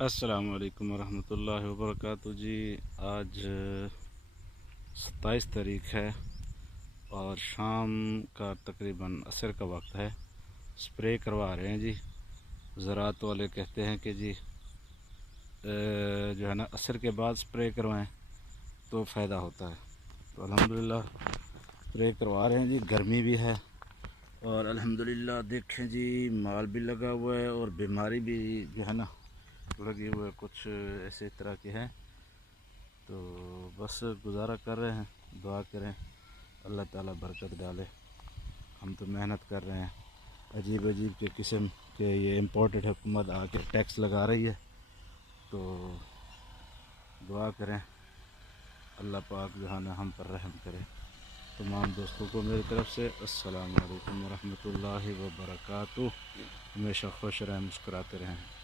السلام علیکم ورحمۃ اللہ وبرکاتہ جی۔ آج 27 تاریخ ہے اور شام کا تقریباً عصر کا وقت ہے۔ سپرے کروا رہے ہیں جی۔ زراعت والے کہتے ہیں کہ جی جو ہے نا عصر کے بعد سپرے کروائیں تو فائدہ ہوتا ہے، تو الحمدللہ سپرے کروا رہے ہیں جی۔ گرمی بھی ہے اور الحمدللہ دیکھیں جی مال بھی لگا ہوا ہے اور بیماری بھی جو ہے نا لگے ہوئے کچھ ایسے طرح کے ہیں، تو بس گزارا کر رہے ہیں۔ دعا کریں اللہ تعالیٰ برکت ڈالے۔ ہم تو محنت کر رہے ہیں، عجیب کے قسم کے یہ امپورٹڈ حکومت آ کے ٹیکس لگا رہی ہے، تو دعا کریں اللہ پاک جو ہے نا ہم پر رحم کرے۔ تمام دوستوں کو میری طرف سے السلام علیکم ورحمۃ اللہ وبرکاتہ۔ ہمیشہ خوش رہیں، مسکراتے رہیں۔